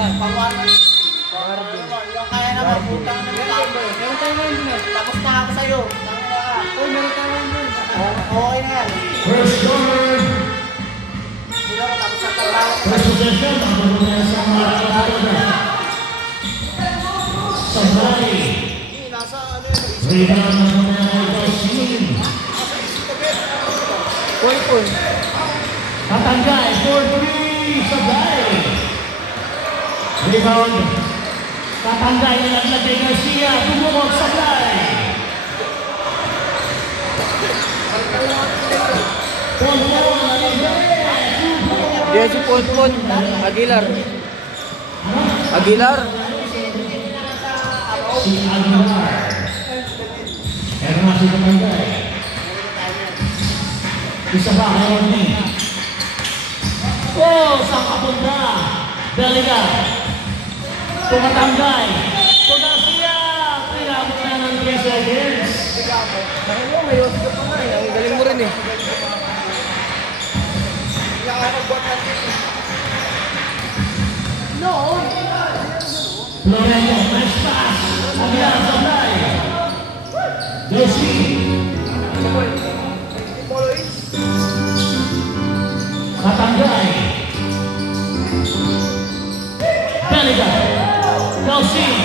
Marvin. Yung kaya naman, putang na nagkakbo. Meron tayo ngayon din eh. Tapos na ako sa'yo. Uy, meron tayo ngayon din. Okay na yan. First corner. Sila ko tapos sa trabaho. First possession. Ang pagmamaya sa mga kapatid. Sabay. Rebound ng mga Gausin. Poy. Tatanggay. 4-3. Sabay. Rebound. Tatanggay nilaglag kay Garcia. Tumumog Sabay. Dia si Pon. Aguilar. Si Aguilar. Meron na si Tatanggay. Isa pa ngayon ni. Oh, saan kapunta? Daliga. Tumatanggay. Garcia. Pinabot na ng 3 seconds. Ngayon ka pa nga eh. Ang galing mo rin eh. No. Lorenzo, nice pass. Aguilar, Sabay. Josie. Tatanggay. Daliga. Josie.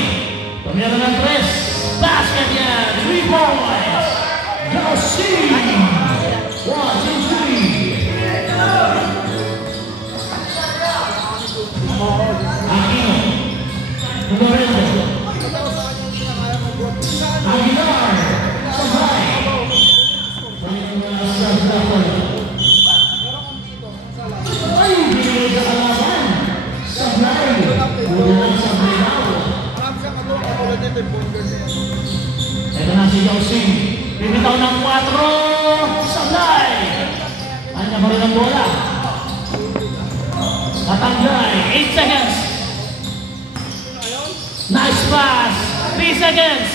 Pamilya ng 3. Basket yan. 3 points. Josie. 1, 2, 3. Aquino. Lorenzo. Aguilar. Sabay. Ay, binigay sa kalaban. Sabay. Bulang Sabay daw. Ito na si Josie. Bibitaw ng 4. Sabay. Kanya pa rin ang bola. Tatanggay. 8 seconds. Nice pass. 3 seconds.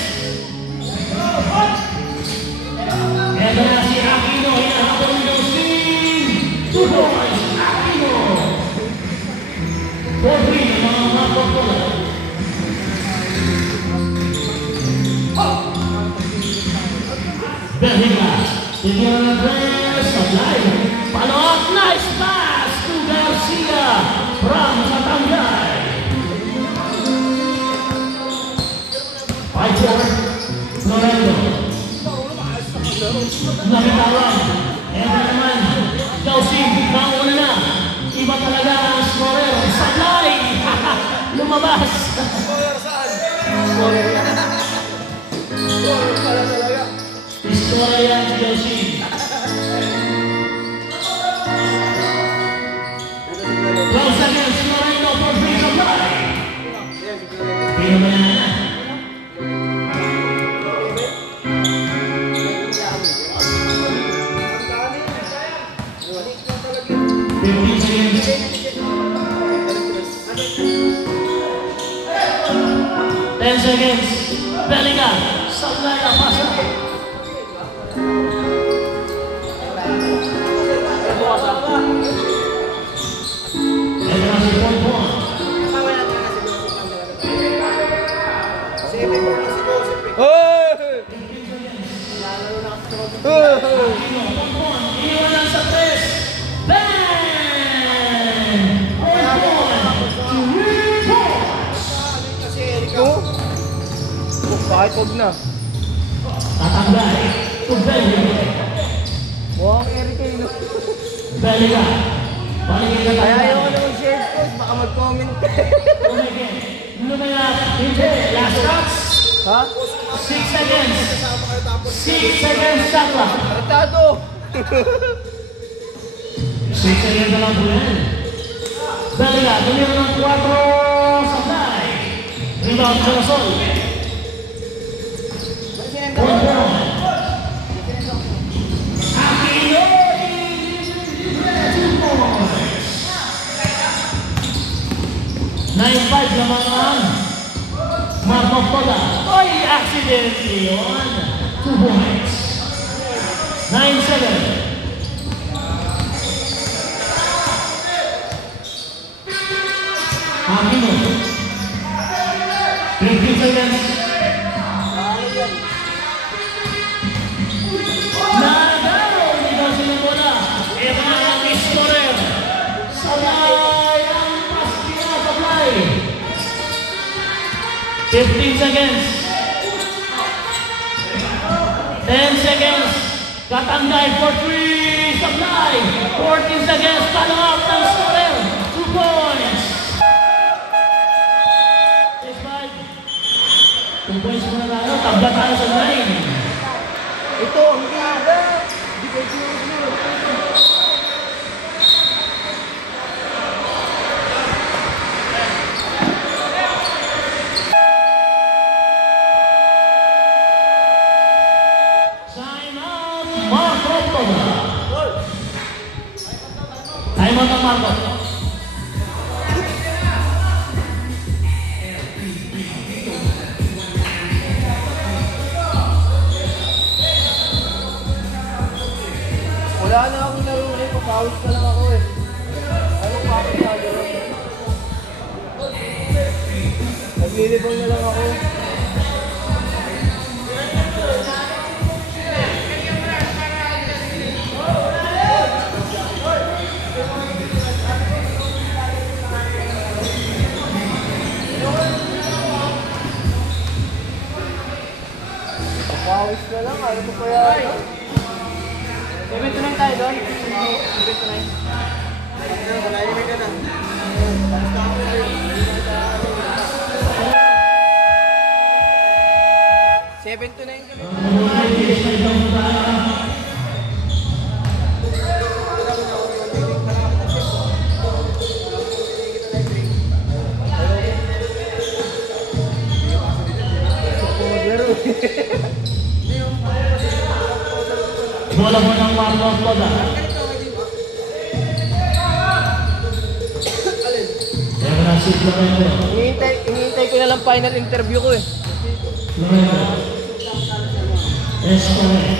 Ito na si Aquino. Hinahabol ng Josie. 2 points. Aquino. 4-3 mga bola. Berhiga. Tingnan ng 3. Sabay. Palot. Nice pass to Garcia from Tatanggay. 5-4. Lorenzo. Nakitawan. Ito naman. Josie. Nauna na. Iba talaga ang scorer. Sabay. Lumabas. Scorer saan? Scorer pala talaga. Scorer yan si Josie. Close against Lorenzo for free Sabay. Pinabayan na. Seconds. Bellingham. Sabay na pasa. Ito na si Pon. Iwan sa 3. Bang! Kahit huwag na. Tatanggay. Bellingham. Mukhang Eric eh. Bellingham. Paligid na tayo. Ayaw ko na mag-share post. Baka mag-comment. Lumaya. Hindi. Last shots. Ha? 6 seconds. 6 seconds. Sakla. Tratado. 6 seconds na lang po yan. Bellingham. Tumira ng 4. Sabay. Rebound sa Rasol. Aquino. 9-5 naman ang Marmopola. Oy, accident yun. 2 points. 9-7. Aquino. 15 seconds. Nagaro, hindi daw sila bola. Ito na ang scorer. Sabay ang pas pinasablay. 15 seconds. 10 seconds. Katanggay for 3. Sablay. 14 seconds. Follow up ng scorer. 2 points. 6-5. 2 points muna tayo. Tabla tayo sa 9. Ito, ang ganda. Di ko sure. Time out, Marco Toda. Time out ng Marco. Wala na akong laro ngayon. Papawis ka lang ako eh. Anong papawis na laro? Naglilibang na lang ako. Papawis na lang. Ano ko kaya? 7-9 tayo doon. 7-9. Malalimig ka na. 7-9 kami. Bola mo ng Marco Toda. Ebrasi Florento. Hinihintay ko na lang final interview ko eh. Florento. Escobar.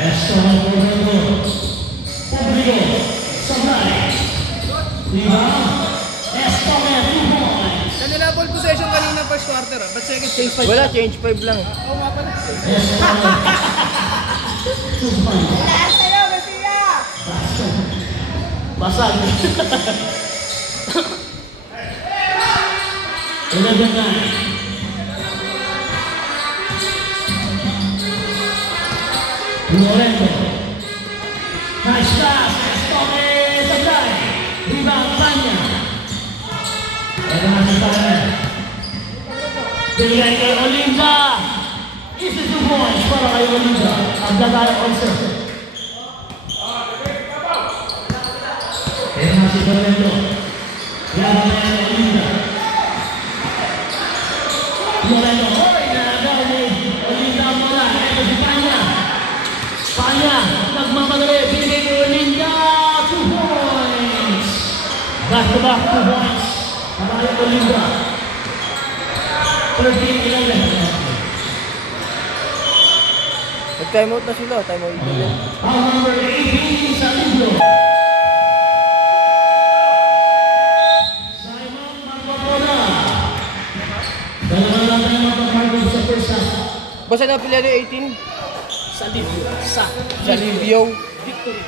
Escobar Florento. Publico. Sablay. Diba? Escobar 2 points. Kanila ball possession kanina first quarter, but second change 5. Wala, change 5 lang. Oo nga pala. Escobar. 2 points. Basag. 11-9. Florento. Nice pass. Escobar. Sablay. Rebound Panya. Ito na si Panya. Binigay kay Olinda. Easy 2 points para kay Olinda. Ang gagawin concert. Ito na si Florento. Yaman na yung Olinda. Florento. Hoy, nagagawa ni Olinda ang bola. Ito si Panya. Panya, nagmamadali. Binigay kay Olinda. 2 points. Back to back 2 points. Para kay Olinda. 13-11. Nag-time out na sila. Time out na. Ang number 18 sa libro. Simon Marcotoda. Dalawa lang tayo mapapagod sa first half. Basta na pila yung 18? Sa Livio. Sa Livio. Victory.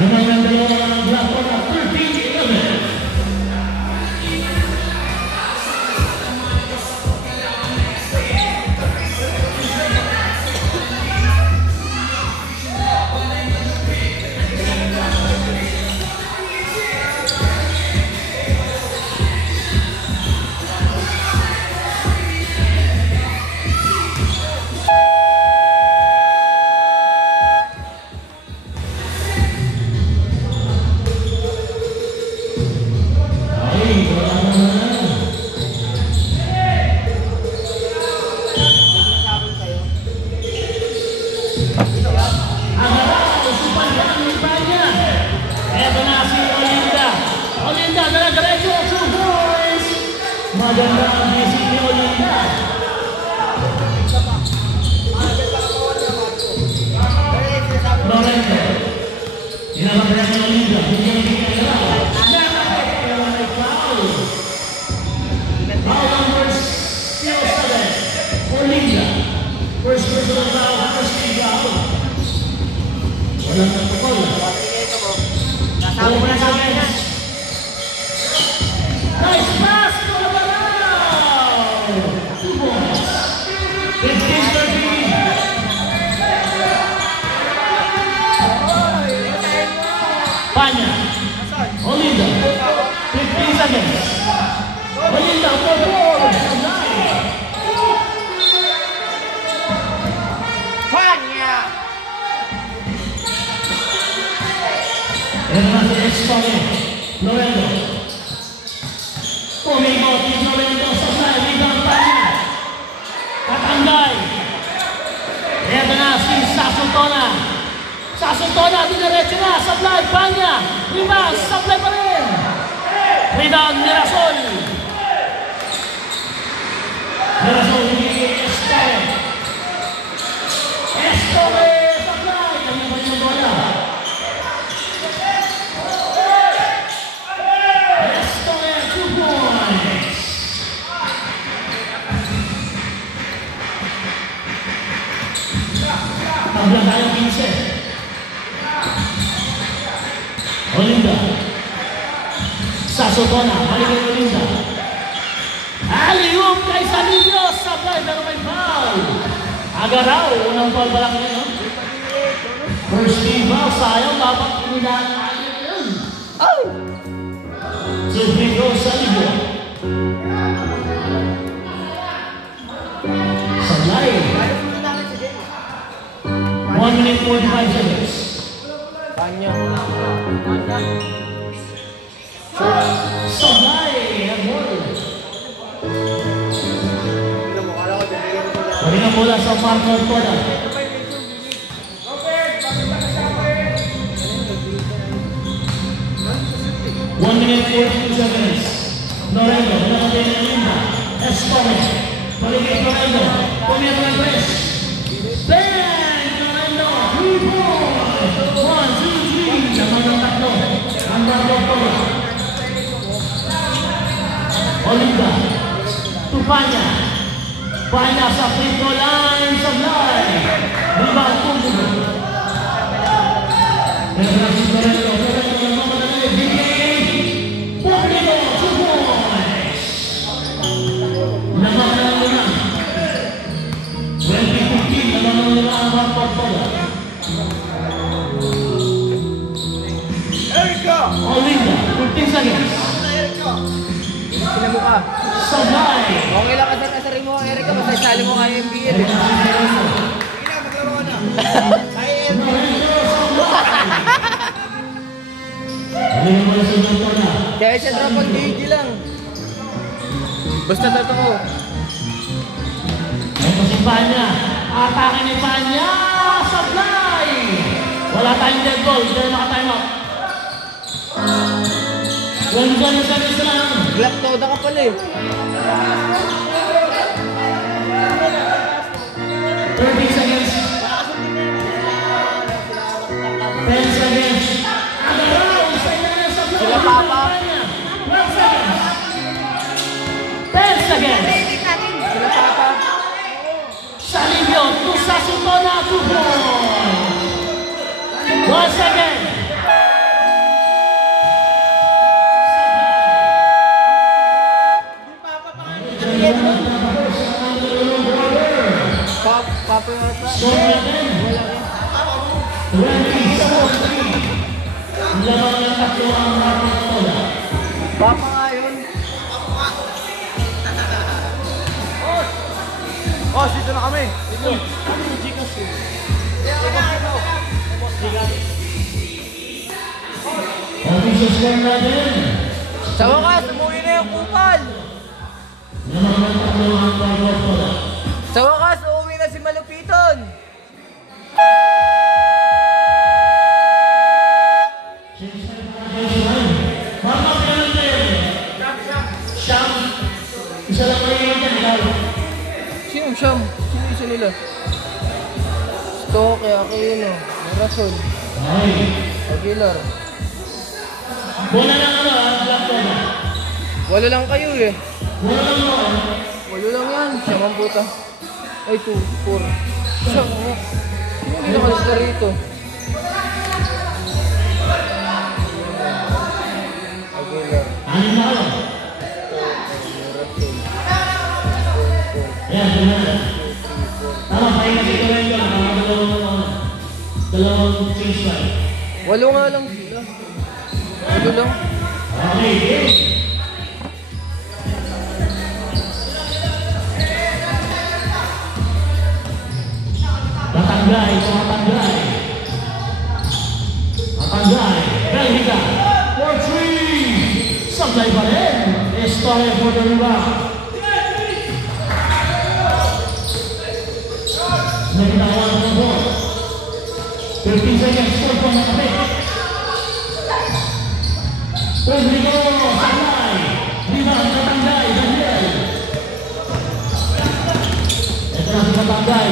Naman ang dalawa ng black court na 13-11. Maganda ang isip ni Olinda. Florento. Inabagyan ng Olinda. Bigyan ng Agaraw. Pero may foul. Foul number 07. Olinda. First personal foul. First team foul. Walang protocol. Nasama mo na sa akin yan. Nice pass to Agaraw. 2 points. 15-13. Panya. Olinda. 15 seconds. Olinda for ball. Panya! Ito na si Escone. Lorenzo. Pumikot si Lorenzo sa side. Rebound Panya. Katangay. Ito na si Sasutona. Sasutona, diniretso na, supply, Panya, rebound, supply pa rin. Rebound, Mirasol. Mirasol, hindi Escone. Escone, supply, kanya ba yung bola? Escone, 2 points. Tabla tayo 15. Olinda. Sasotona, balik kay Olinda. Alley-oop kay Salivio, supply pero may foul. Agaraw, unang foul pa lang yun, no? First team foul, sayang, dapat pinidaan natin yun. Oh! So, free throw, Salivio. Supply. 1 minute 45 seconds. Panya. Sabay ang ball. Balik ang bola sa Marco Toda. 1 minute 42 seconds. Lorenzo, natin ang Linda. Escone. Balik kay Lorenzo. Pumiyato ng press. Bang! Lorenzo, 3 points. 1, 2, 3. Naman ang tatlo. Ang Marco Toda. Olinda. To Panya. Panya sa free throw line. Sablay. Rebound Pumbugo. Naglasin Lorenzo. Lorenzo ng mga natin. Bigay. Pumbugo. 2 points. Naman ang luna. 20-15. Naman ang luna ang Marco Toda. Olinda. 15 seconds. Pinamukha. Sablay. Okay lang kasar-kasarin mo, Erika. Basta isali mo kaya yung beer. Sige na, maglaro ka na. Kaya yung kaya siya drop ang GG lang. Basta totoo. Ito si Panya. Atake ni Panya. Sablay. Wala tayong dead goal. Hindi tayo maka-time out. 1 seconds lang. Glock toda ka pala eh. 30 seconds. 10 seconds. Agaraw. Sa ilalim sa Sila Papa. 12 seconds. 10 seconds. Sila Papa. Salivio to Sasutona. 2 points. 1 second. Papa yung ata. Lamang ng tatlo ang Marco Toda. Papa nga yun. Oh, dito na kami. Dito. Official score natin. Sa wakas, umuwi na yung kupal. Lamang ng tatlo ang Marco Toda. Sa wakas, uuwi na si Malupiton. Mama, pinanong tayo. Siyam. Isa lang kayo yun dyan, ikaw. Sino siyam? Sino isa nila? Stoke, kaya kayo no. Rason. Okay. Aguilar. Bola lang ano, black bola. Wala lang kayo eh. Bola lang mo. Wala lang yan. Siya man puta. Ay, 2, 4. Siya mo. Sino hindi nakalis na rito? Aguilar. Ano na ako? Ayan, tumala. Tama, pahinga si Torrento. Dalawang change by. 8 nga lang sila. 8 lang. Okay, game. Matanggay, matanggay. Matanggay, Belgica. 4-3. Sablay pa rin. Estore for the rebound. Nagitawan ng ball. 15 seconds, 4 points na kapit. Rodrigo, Sablay. Rebound, Matanggay, Daniel. Ito na si Matanggay.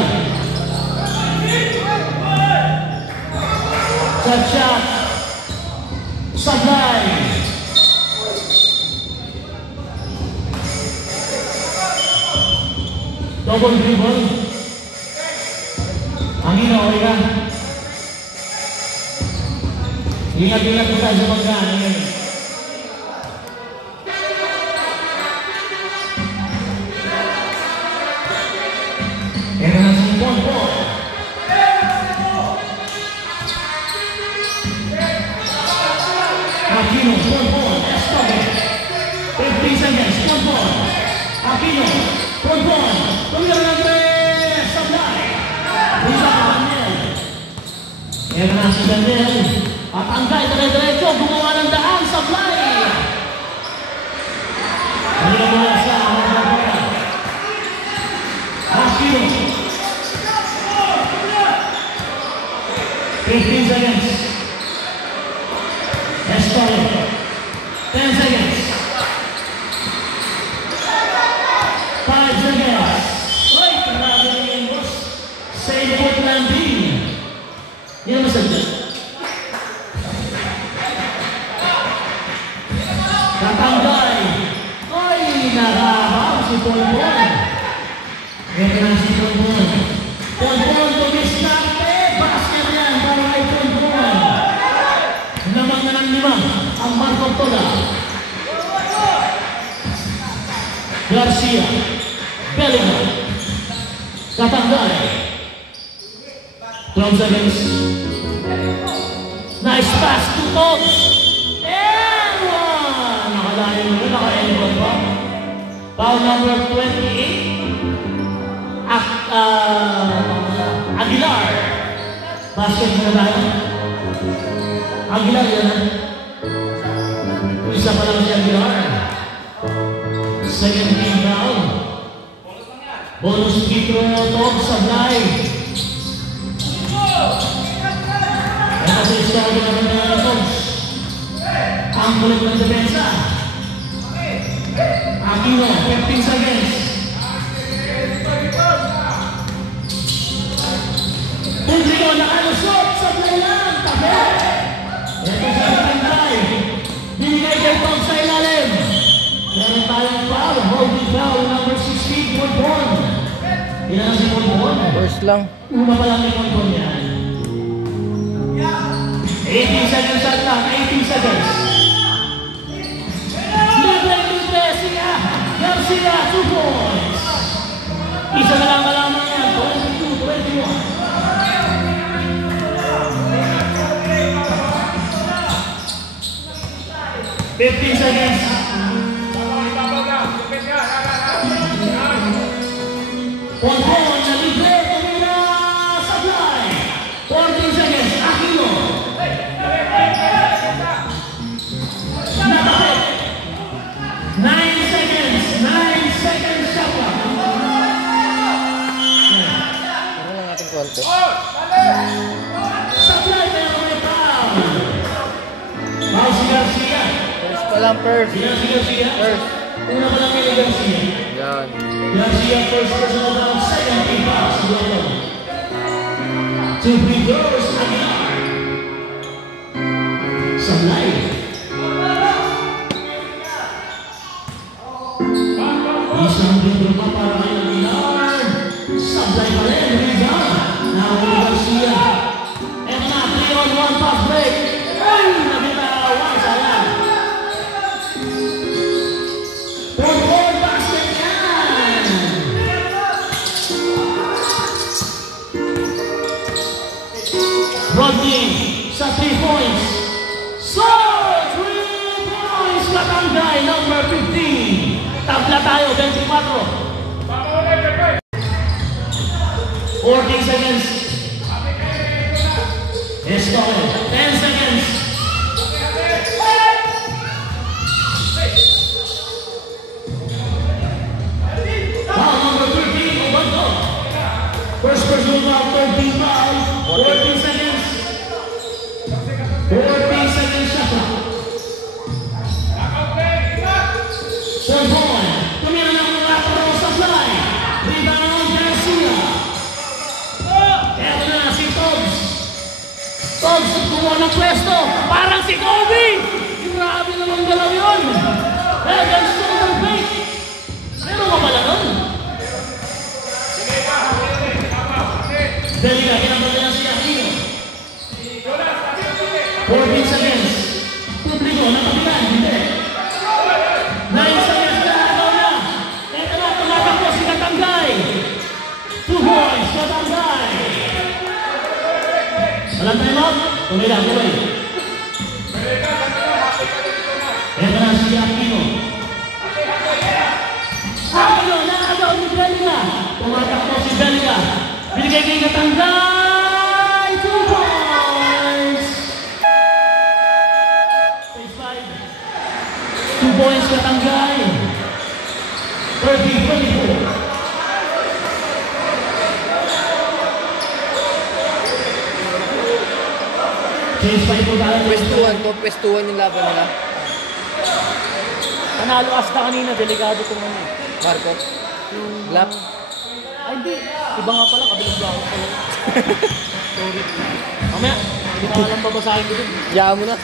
Shot. Sablay. Double dribble. Angin o, okay ka? Ingat-ingat po tayo sa pagkain. Ito na si Bonbon. Aquino, Bonbon, Escobar. 15 seconds, Bonbon. Aquino, Bonbon. Tumira ng 3, Sablay. Bisa ka Daniel. Ito na si Daniel. Matanggay, dire-diretso, gumawa ng daan, Sablay. Hindi na mula sa Aquino. 15 seconds. Escobar. 10 seconds. 5 seconds. Wait, panalo niya yung boss. Save foot landing. Yan masadya. Tatanggay. Ay, nakahabang si Bonbon. Ito na si Bonbon. Bonbon, tumiskarte. Basket yan para kay Bonbon. Namang na ng 5 ang Marco Tola. Garcia. Bellingham. Tatanggay. 12 seconds. Nice pass to Togs. And 1. Nakalayo mo. Naka-elbow pa. Foul number 28. Aguilar. Basket mo na tayo. Aguilar yan. Isa pa lang si Aguilar. Second team foul. Bonus free throw Togs Sablay. Ito si Estado naman na Togs. Ang kulit ng depensa. Aquino, 15 seconds. Rodrigo, nakalusot. Sablay lang. Tabi. Ito sa Tatanggay. Binigay kay Togs sa ilalim. Meron tayong foul. Holding foul number 16, Bonbon. Ilan si Bonbon? First lang. Una pa lang ni Bonbon yan. 18 seconds at lang. 18 seconds. Libre, siya. Garcia, 2 points. Isa na lang malaman yan. 22-21. 15 seconds. Bonbon na libre, tumira, Sablay. 14 seconds, Aquino. Nakapit. 9 seconds, 9 seconds, Sablay. Ano lang natin konti? Sablay, pero may foul. Foul si Garcia. First pa lang, first. Si Garcia. First. Una pa lang kay Garcia. Yan. Garcia first personal foul, second team foul sa Blue. 2 free throws, Aguilar. Sablay. Isang bintro pa para kay Aguilar. Sablay pa rin. Rebound. Nahuli Garcia. Eto na, 3-on-1 fast break. Ay! Nabitawan. Sayang. Fourth basket yan. Rodney sa 3 points. So, 3 points. Katanggay, number 15. Tabla tayo, 24. 14 seconds. Escobar, 10 seconds. Foul number 13, Obanto. First personal foul, 13 foul. 14 seconds. 14 seconds shot clock. Third point. Tumira ng mga pro sa fly. Rebound Garcia. Eto na si Togs. Togs, kumuha ng pwesto. Parang si Kobe. Grabe naman galaw yun. Head and shoulder fake. Meron ka pala nun. Deliga, kinabala si Aquino. 14 seconds. Publiko, nakabilan, hindi. 9 seconds na agaw na. Eto na, tumatakbo si Katanggay. 2 points, Katanggay. Walang time out? Tuloy lang, tuloy. Eto na si Aquino. Aquino, nakagaw ni Beliga. Tumatakbo si Beliga. Binigay kay Katanggay. 2 points. Phase 5. 2 points Katanggay. 30-24. Phase 5 po tayo. Pwestuhan yung laban nila. Panalo asta kanina, delikado itong ano. Marco. Black. Ay, hindi. Iba nga pala, kabilang black pala. Sorry. Mamaya, hindi na lang babasahin ko dun. Yaan mo na.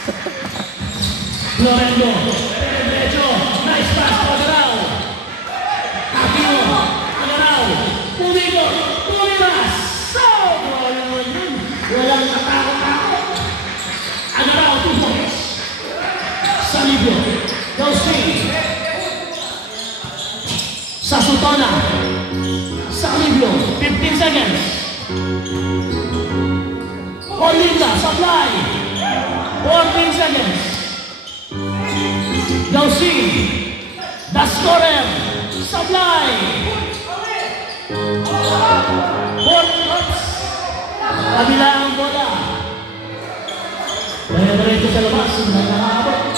Florendo, Pedro, nice pass to Agaraw. Aquino, Agaraw, Pumigo, Pumimas. So, walang natakot-takot. Agaraw, 2 points. Salibio, Gausin. Sasutona. Salibio, 15 seconds. Olinda, Sablay. 14 seconds. Gausin. The scorer. Sablay. 4 points. Kabila ang bola. Diretso sa labas. Nakakabot.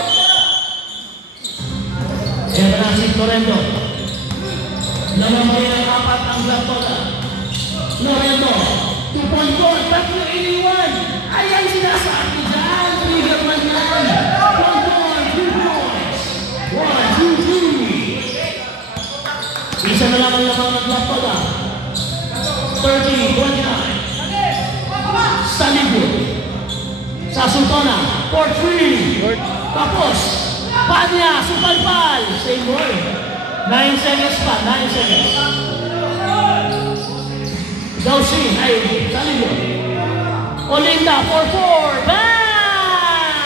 Yan na si Florendo. Namamay ang 4 ang black bola. Florendo. 2-point goal. Tatlo iniwan. Ayan sinasabi dyan. Trigger man yan. 1 point. 2 points. 1, 2, 3. Isa na lang ang lamang ng black bola. 30-29. Salibio. Sasutona. 4-3. Tapos. Panya. Supalpal. Same ball. 9 seconds pa. 9 seconds. Gausin. Ay, Salibio. Olinda. 4-4. Bam!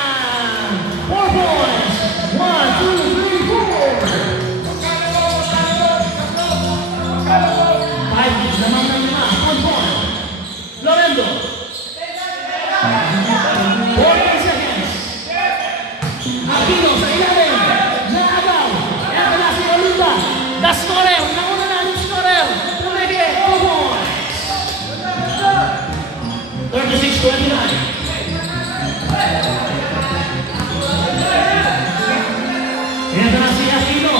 4 points. 1, 2, 3, 4. 5 naman na 1 point. Florendo. 40 seconds. Aquino sa ilalim. Naagaw. Eto na si Olinda. The scorer. Nauna na yung scorer. Tumigil. 2 points. 36-29. Eto na si Aquino.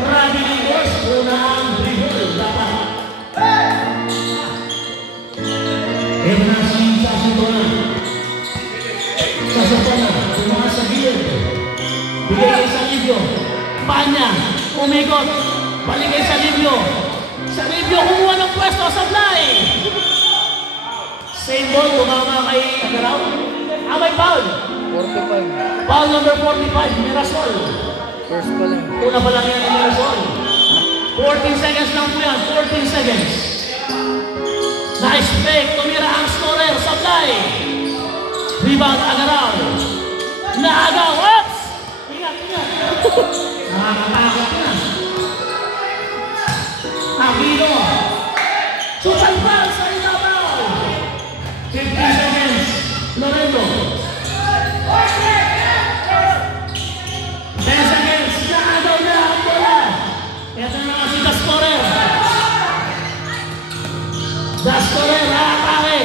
Traveling horse. Unang dribble. Dapat. Eto na si Sasutona. Sasutona. Tumakas sa gilid. Bigay kay Salibio. Panya. Umikot. Balik kay Salibio. Salibio kumuha ng pwesto sa fly. Same ball, tumama kay Agaraw. May foul. 45. Foul number 45, Mirasol. First pa lang. Una pa lang yan ni Mirasol. 14 seconds lang po yan, 14 seconds. Nice break, tumira ang scorer, Sablay. Rebound, Agaraw. Naagaw, oops! Ingat. Nakakatakot na. Aquino. Susan Pal sa ibabaw. 15 seconds. Lorenzo. 10 seconds. Naagaw na ang bola. Ito na nga si The Scorer. The Scorer, nakakake.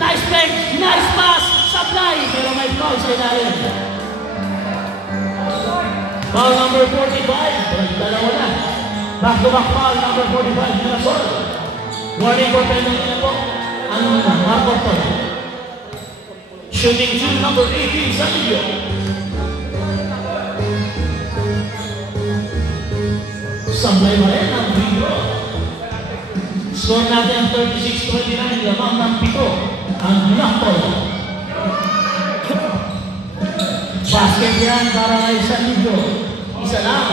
Nice break, nice pass. Supply. Pero may foul sa ilalim. Foul number 45. Dalawa na. Back-to-back foul number 45. Mirasol. Warning for penalty na po. Ang Marco to. Shooting 2, number 18, Sanillo. Sablay pa rin ang video. Score natin ang 36-29. Lamang ng pito. Ang Nakpol. Basket yan para kay Sanillo. Isa lang.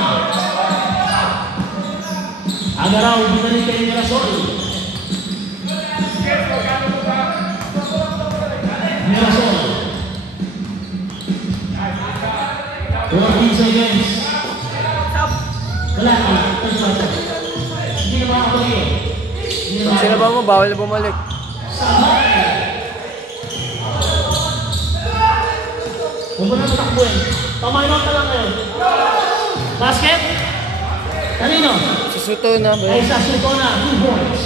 Agaraw, binalik kay Mirasol. Mirasol. 14 seconds. Wala ka. Hindi na makakabagi. Sino ba mo? Bawal na bumalik. Huwag mo na matakbuhin. Pamainot ka lang ngayon. Basket? Kanino? Susuto na ba? Ay, sa suto na. 2 points.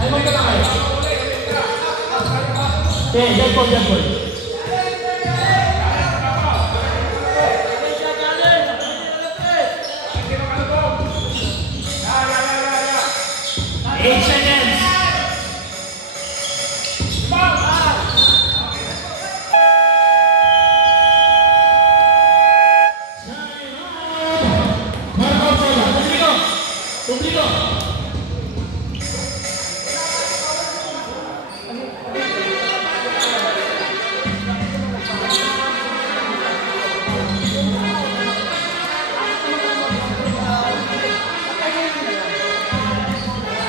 Ay, mo ka lang kayo. Okay, dead ball. 8 seconds. Publiko.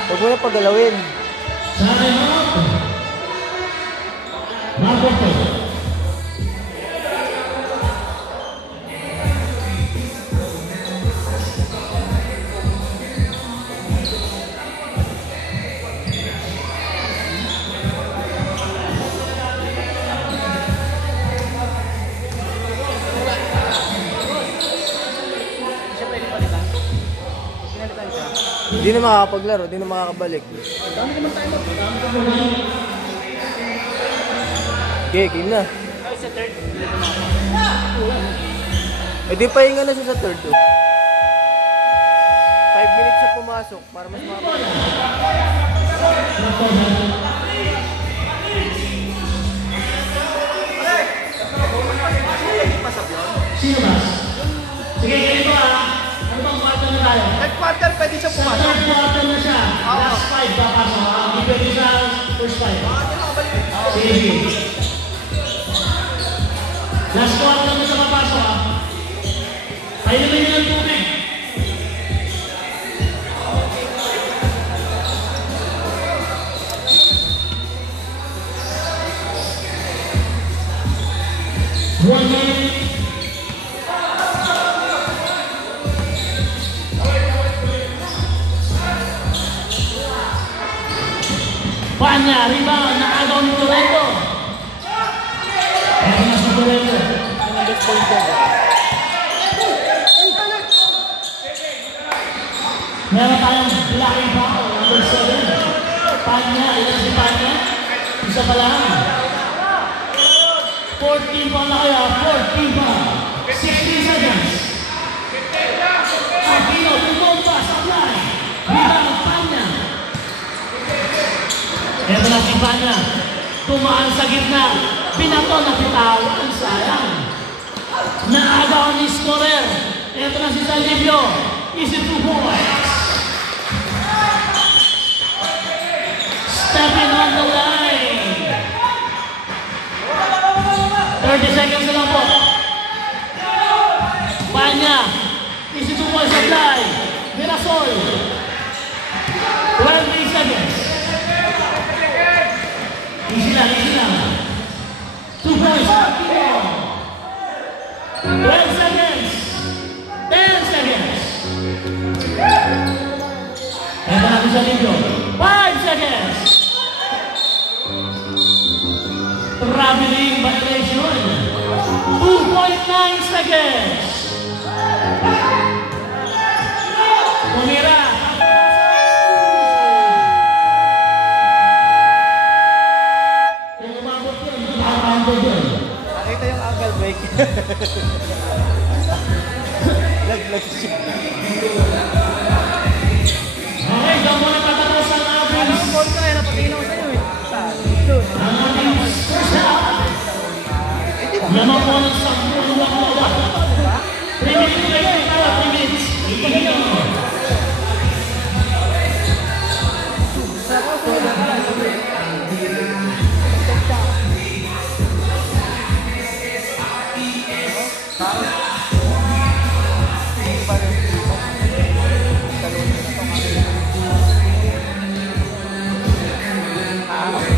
Huwag mo na pagalawin. Time out. Marco to. Hindi na makakapaglaro, hindi na makakabalik. Okay, game na. Eh di pahinga na siya sa third. 5 minutes na pumasok para mas mapapagod. Sino ba? Sige, ganito ano bang quarter na tayo? Third quarter, pwede siya pumasok. Third quarter na siya. Last 5 papasok. Hindi pwede sa first 5. Sige. Last quarter na siya papasok ha. Kayo na yun ang tubig. One minute. Panya, rebound, nakagaw ni Torrento. Meron na si Torrento. Meron tayong blocking foul, number 7. Panya, ilan si Panya? Isa pa lang. 14 pa na kaya, 14 pa. 16 seconds. Aquino, tumong pa, supply. Rebound, Panya. Ito na si Panya. Tumaan sa gitna. Pinato na bitawan, sayang. Naagaw ni scorer. Ito na si Salivio. Easy 2 points. Stepping on ng line. 30 seconds na lang po. Panya. Easy to one supply. Mirasol. 20 seconds. Easy lang, easy lang. 2 points. 12 seconds. 10 seconds. Kaya natin sa video. 5 seconds. Traveling violation. 2.9 seconds. Tumira. Kung umabot yun, makakambod yun. Nakita yung ankle break. Laglag siya. Okay, daw mo natatapos ang ating Anong call ka eh? Napatingin ako sa'yo eh. Doon. ang ating first half. Lamang po ng 10 wak-wak. 3 minutes break tayo, 3 minutes.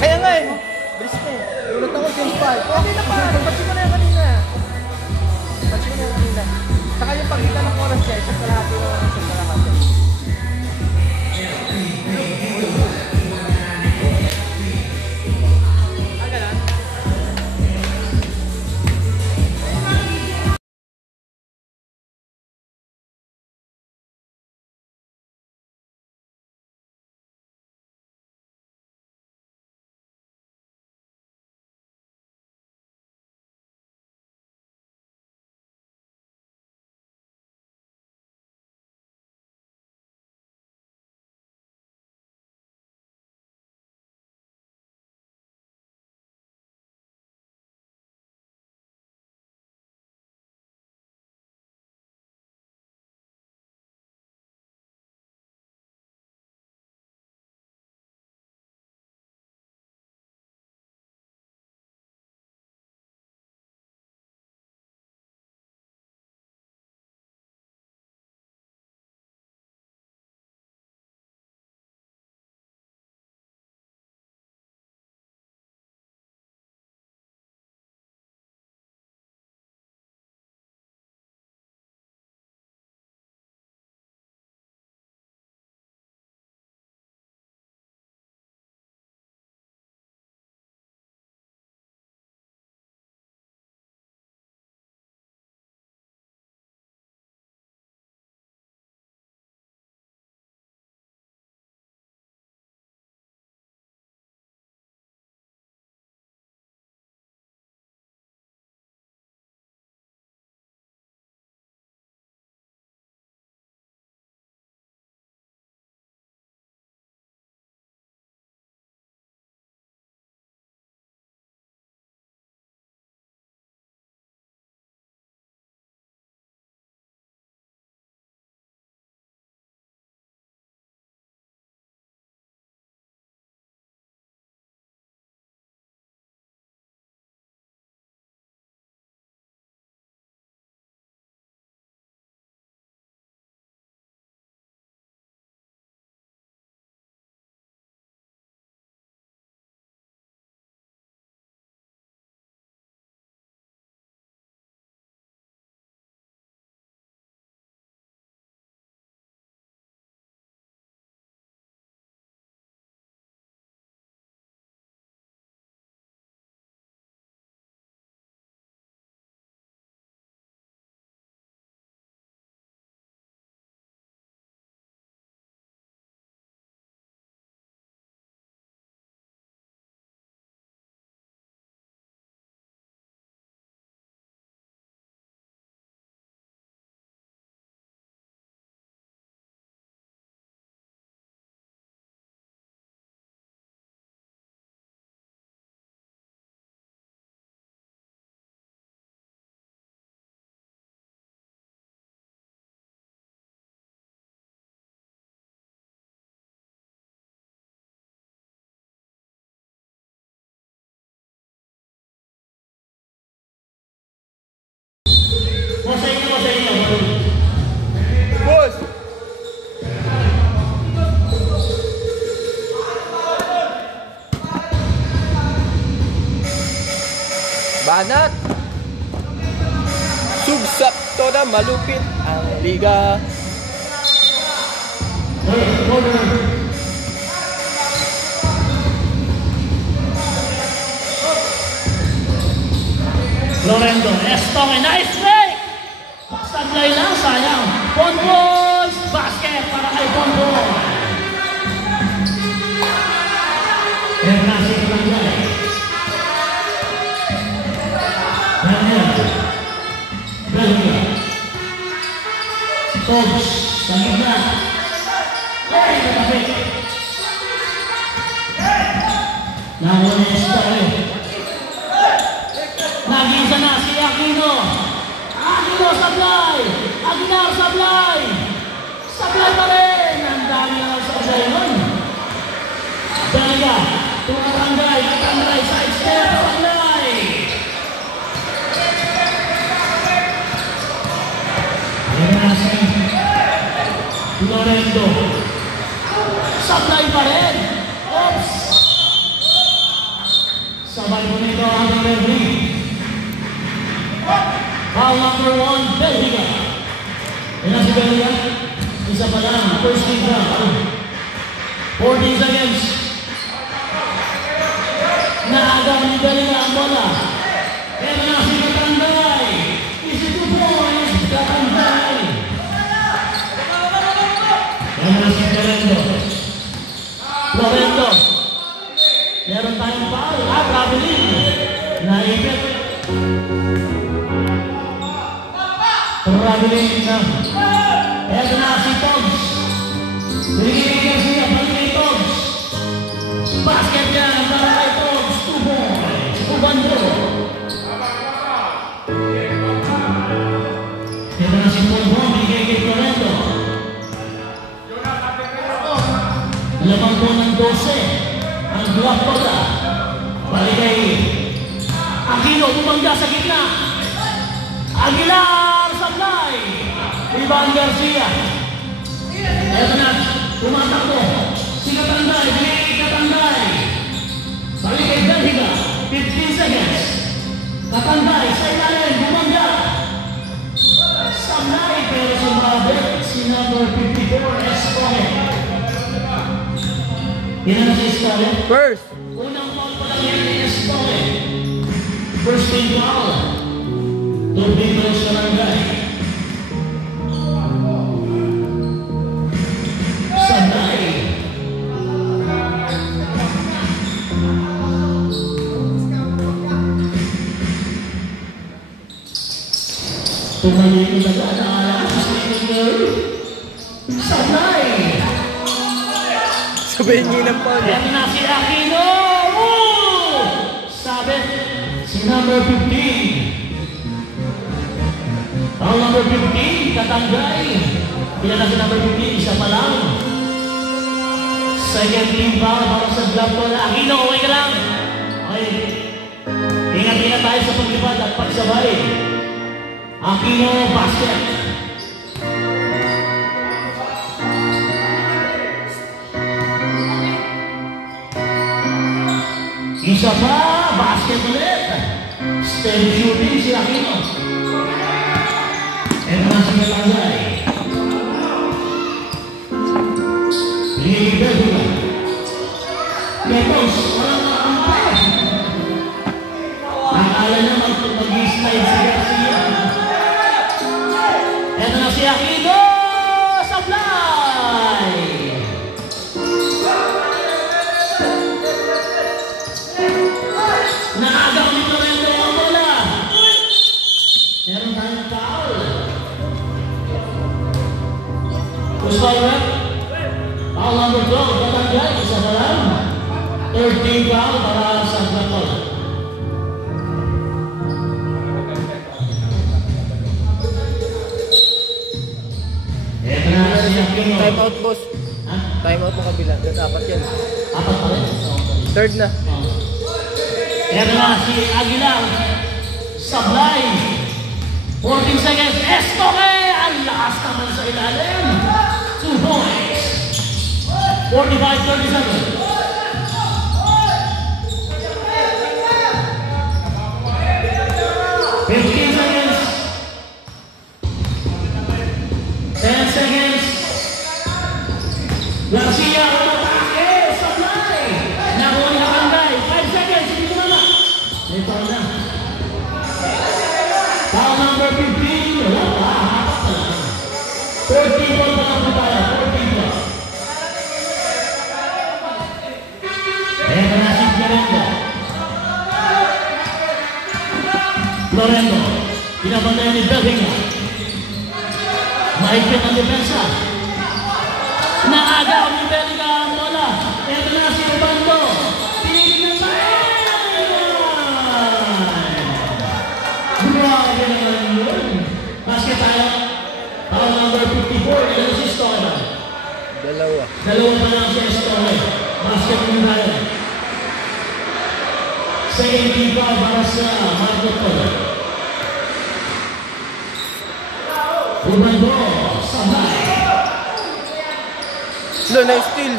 Kaya nga eh. Bilis mo. Lulot ako yung spike. Okay na pa. Patsi mo na yan kanina. Patsi mo na yan kanina. Saka yung pagkita Banat! Subsapto na malupit ang liga. Third quarter. Lorenzo Estonge, nice break! Sablay lang, sayang. Bonbons! Basket para kay Bonbon. Hernasi Kalangay. Daniel. Belgia. Togs, sa gitna. Hey, nakapit. Nahuli Estonge. Nag-isa na si Aquino. Aquino sablay. Aguilar sablay. Sablay pa rin. Ang dami na sablay nun. Belga. Katangay. Side step. Sablay. Hernasi. Lorenzo. Sablay pa rin. Oops. Sabay mo nito ang referee. Foul number 1, Belgica. Yan si Belgica. Isa pa lang, first team foul. 14 seconds. Naagaw ni Belgica ang bola. Yan na si Katangay. Easy 2 points, Katangay. Yan na si Lorenzo. Meron tayong foul. Traveling. Naipit. Traveling na. Eto na si Togs. Binigyan siya. Balik Togs. Basket niya. Para kay Togs. 2 points. 2-1. Eto na si Bonbon. Binigyan kay Lorenzo. Lamang po ng 12. Ang block bola. Balik kay Aquino. Bumangga sa gitna. Aguilar sablay. Ivan Garcia. Eto na. Tumatakbo. Si Katangay. Binigay Katangay. Balik kay Belgica. 15 seconds. Katangay sa ilalim. Bumangga. Sablay pero sumabit. Si number 54 Estonge. Yan na si Estonge. First! Unang foul pa lang yan ni Estonge. First team foul. Turbin Rose Kalangay. Sablay. Tumayin ko na gana. Sablay. Sabihin niyo ng Paul. Yan na si Aquino. Sabit. Si number 15. Ang number 15, Katangay. Ilan na si number 15? Isa pa lang. Second team foul para sa block ball. Aquino, okay ka lang? Okay. Ingat-ingat tayo sa paglipad at pagsabay. Aquino, basket. Isa pa, basket ulit. Step shooting si Aquino. Eto na si Katangay. Liga juga. Letos, walang nakakampi. Nakala niya mag-slide si Garcia. Eto na si Aquino. Sablay. Naagaw ni Lorenzo ang bola. Meron tayong foul. Uswalwet. Foul number 12. Katangay. Isa pa lang. 13 foul para sa Gatol. Eto na si Aquino. Time out, boss. Ha? Time out mo kabila. Dapat yan. Apat pa rin. Third na. Eto na si Aguilar. Sablay. 14 seconds. Estonge. Ang lakas naman sa ilalim. 2 points. 45-37. 15 seconds. 10 seconds. Garcia, umatake, sablay. Nakuha na Kangay. 5 seconds, hindi ko na. Ito na. Foul number 15. Wala pa. 14 ball pa lang tayo. 14 ball. Ito na si Lorendo. Lorendo. Pinabantayan ni Bellingham. Mahigpit ang depensa. Naagaw ni Bellingham. Bola. Ito na si Ubando. Pinilig na sa grabe naman yun. Basket tayo. Foul number 54. Ilan si Stola? Dalawa. Dalawa pa lang si Stola. Basket mo tayo. Second team foul para sa Marco Tola. Ubando. Sabay. Lo, na steal.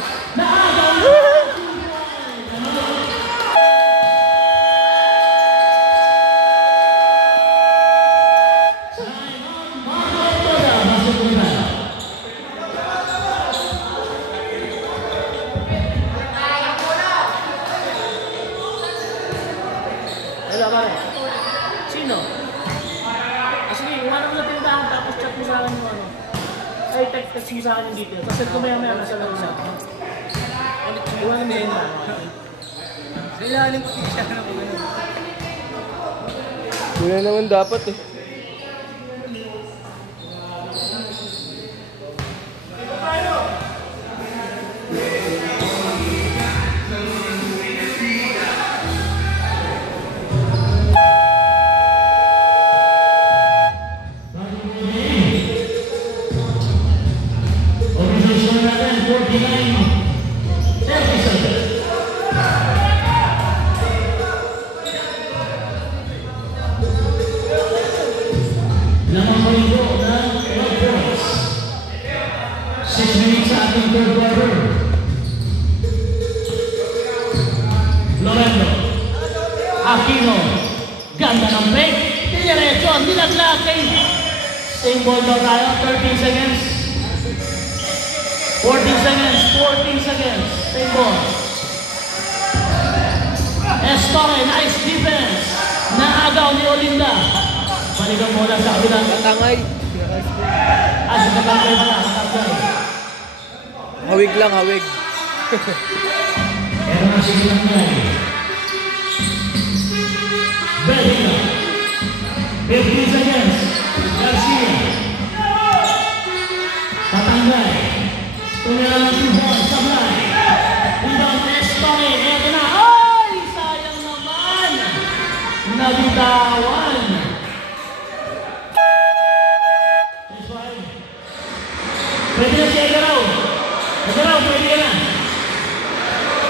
Hello, pare. Sino? Sige, iwanan mo na tindahan tapos chat mo sa akin yung ano. Ay, text mo sa akin yung details. Tapos ito maya-maya nasa lang sa akin. Iwanan mo yun. Kailangan ko siya na kung ano. Yun na naman dapat eh. Organization natin, 49. 37. Lamang marigo ng 12 points. 6 minutes sa ating third quarter. Lorendo. Aquino. Ganda ng break. Diretso. Nilaglag kay. Same ball daw tayo. 13 seconds. 14 seconds. 14 seconds. Same ball. Estore. Nice defense. Naagaw ni Olinda. Panigang mula sa kabilang. Katangay. Sa katangay pala. Katangay. Hawig lang, hawig. Pero nasa katangay. Bellingham. 15 seconds. Garcia. Katangay. Tumira lang si Juan. Sablay. Rebound Estore. Eto na. Ay! Sayang naman. Nabitawan. Pwede na si Agaraw. Agaraw, pwede ka na.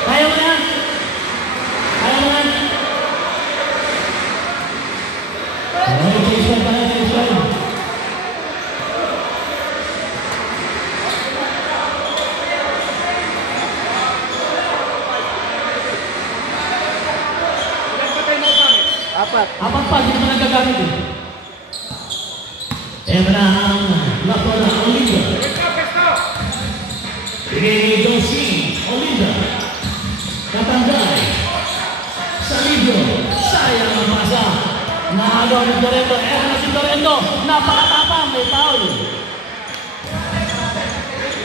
Kaya mo na. Kaya mo na. Ay, Jason pa na, Jason. Apat. Apat pa, hindi mo nagagamit eh. Eto na ang lako na Olinda. Dosi, Olinda. Katangay. Sa libro. Sayang ang masa. Naagaw ni Lorendo. Eto na si Lorendo. Napakatapang. May foul.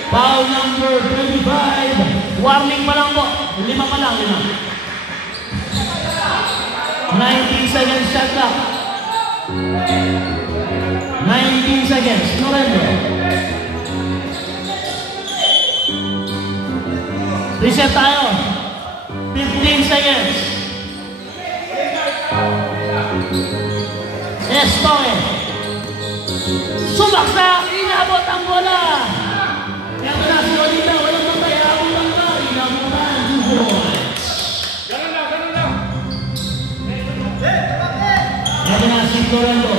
Foul number 25. Warning pa lang po. 5 pa lang. 19 seconds shot clock. 19 seconds. Lorendo. Reset tayo. 15 seconds. Estore. Sumaksak. Inabot ang bola. Kaya na si Olinda. Walang matay. Abot ang bola. Inabutan. 2 points. Kaya na si Lorendo.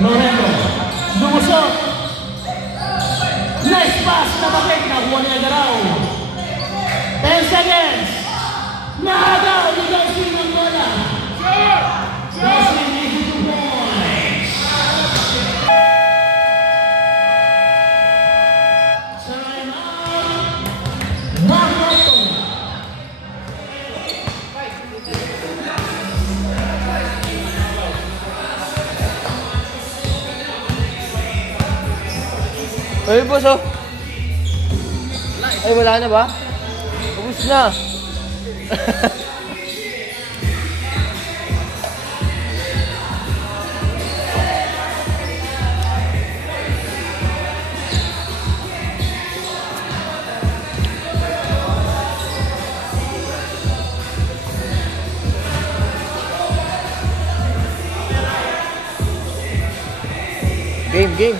Lorendo. Lumusok. Nice pass na bakit. Nakuha ni Agaraw. 10 seconds. Naagaw ni Garcia ng bola. Ay, boss, oh. Ay, wala na ba? Ubus na. Game.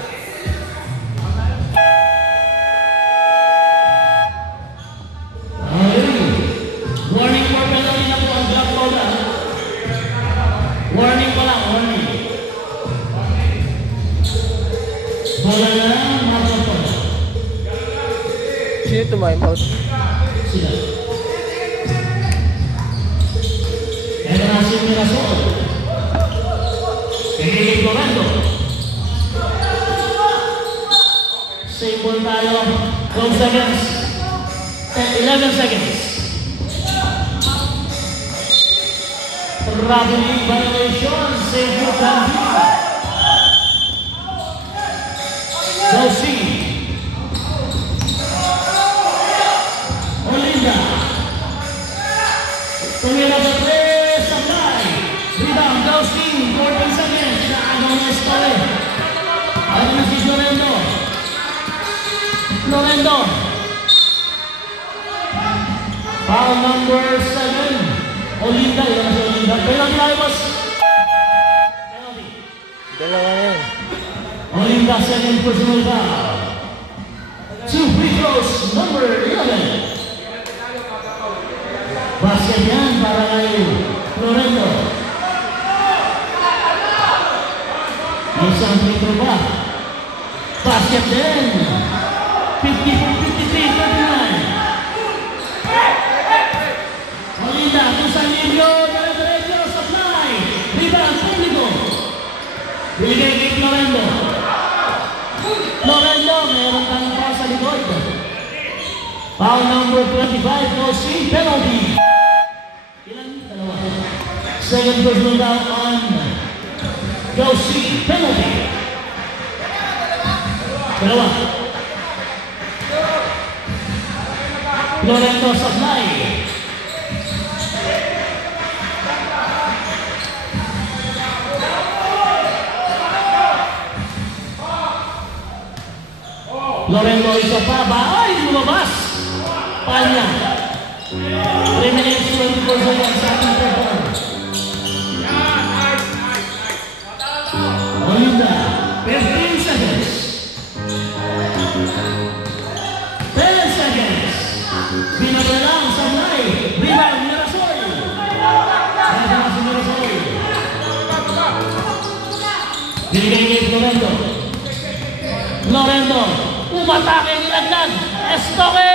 Warning for penalty na po ang drop ball na. Warning pa lang, warning. Bola na, mabot po. Sino tumayin out? Sila. Ito na si Mirasol. Kaya Florendo. Save ball tayo. 12 seconds. 11 seconds. Traveling violation. Save ball tayo. Chelsea. Olinda. Tumira sa 3. Supply. Rebound. Chelsea. 14 seconds. Naagaw na Estole. Ano na si Florendo. Foul number 7. Olinda. Ilan na si Olinda. Penalty tayo, boss. Penalty. Dalawa na yan. Olinda, second personal foul. 2 free throws, number 11. Basket yan para kay Florendo. Isang free throw ba? Basket din. 53, 39. Olinda, Tusan Nilio, Derecho, supply. Rebound, Público. Binigay kay Florendo. Meron kang pa sa likod. Foul number 25, Chelsea, penalty. Ilan? Dalawa. Second personal down on Chelsea, penalty. Dalawa. Florendo supply. Florendo isa pa ba? Ay, lumabas! Panya. 3 minutes, 24 seconds sa ating perform. Olinda, 15 seconds. 10 seconds. Pinagalang sa May. Rebound, Mirasol. Nasa na si Mirasol. Binigay kay Florendo. Umatake nilaglag. Estoque!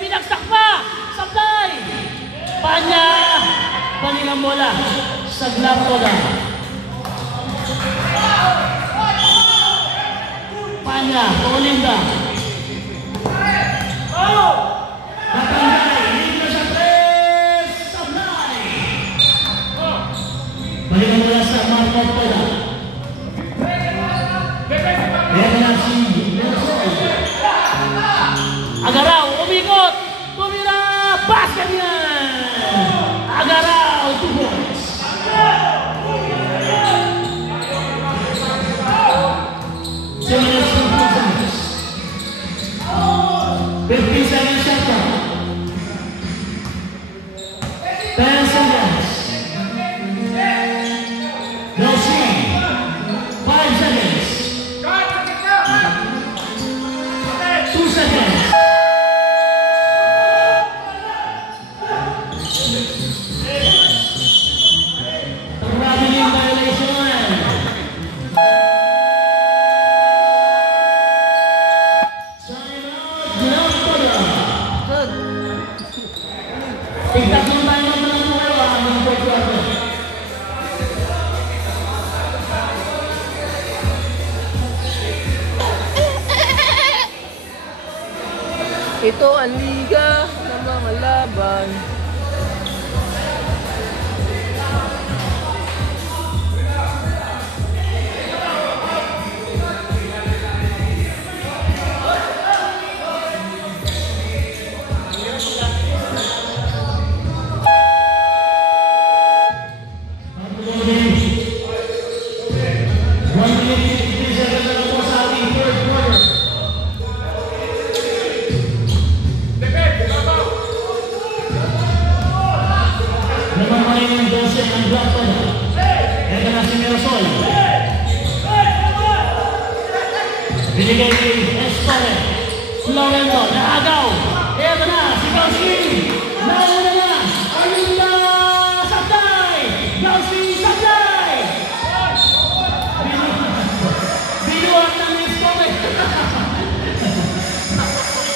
Pinagsak pa! Sablay! Panya! Banilang bola. Saglap bola. Panya. Olinda. Natangay. Libre sa 3. Sablay! Banilang bola sa Marcos bola. Yan na si Agaraw, umikot! Tumira! Basket yan! Agaraw, 2 points! Seminars 15 seconds shot clock. 10 seconds. No shot. 5 seconds. 2 seconds. Traveling violation. Tigtatlong tayo naman ng tuwayo ang fourth quarter. Ito ang liga ng mga laban. 1 minute 53 seconds na po sa ating third quarter. Naman pa rin yung 12 ng block pa na. Ito na si Mirasol. Binigay kay Estore. Lorenzo, naagaw. Ito na, si Gausi. Nalala na. Ayun na, Sablay. Gausi, Sablay. Binuhat ng Estore.